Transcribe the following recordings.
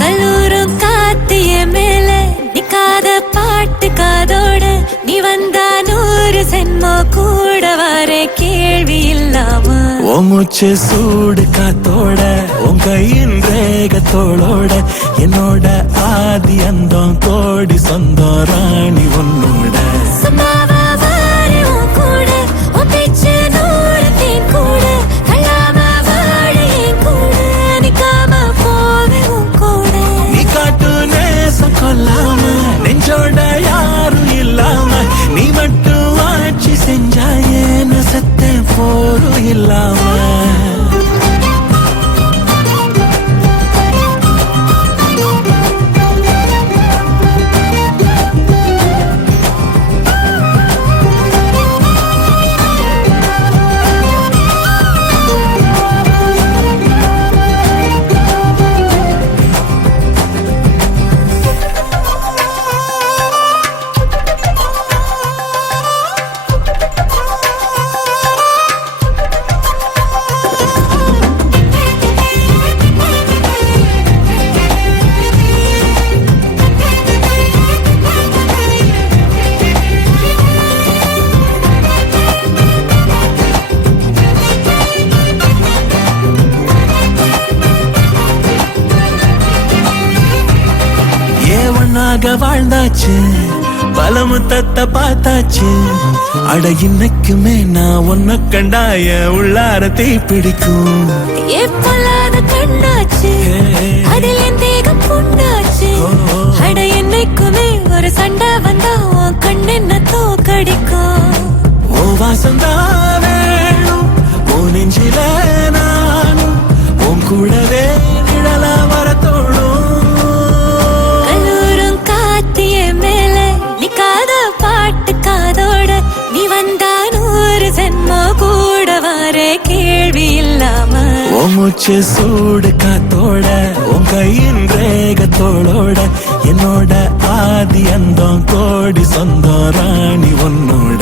கல்லூரும் காத்திய மேல நிக்காத பாட்டு காதோட நீ வந்தா 100 சென்மோ கூட வர கேள்வி இல்லாம உன் மூச்சு சூடு காத்தோட உன் கையின் ரேகத்தோளோட என்னோட ஆதி அந்தம் கோடி சொந்தம் ராணி உன்னோட கொல்லாம நெஞ்சோட யாரும் இல்லாம நீ மட்டும் ஆட்சி செஞ்சாயே சத்த போரும் இல்லாம வாழ்ந்தாச்சு பலமுத்தத்தை பார்த்தாச்சு அட இன்னைக்குமே நான் உன்ன கண்டாய உள்ளார தீ பிடிக்கும் எப்பொல்லாத கண்ணாச்சு அதில் என் தேகம் புண்ணாச்சு அட என்னைக்குமே ஒரு சண்டை வந்தா உன் கண்ணென்ன தோக்கடிக்கும் ஓ வாசந்தா வேணும் ஓ நெஞ்சில நானும் உன் கூடவே நிழலா வர தோணும் நீ வந்தா 100 சென்மோ கூட வர கேள்வி இல்லாம உன் மூச்சு சூடு காத்தோட உன் கையின் ரேகத்தோளோட என்னோட ஆதி அந்தம் கோடி சொந்தம் ராணி உன்னோட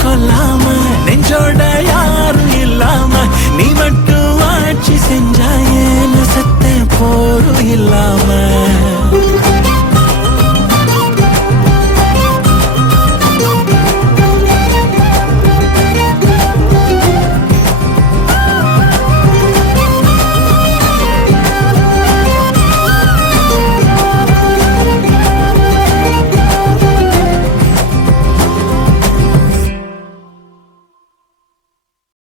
கொல்லாம நெஞ்சோட யாரும் இல்லாம நீ மட்டும் ஆட்சி செஞ்சாயே சத்த போரும் இல்லாம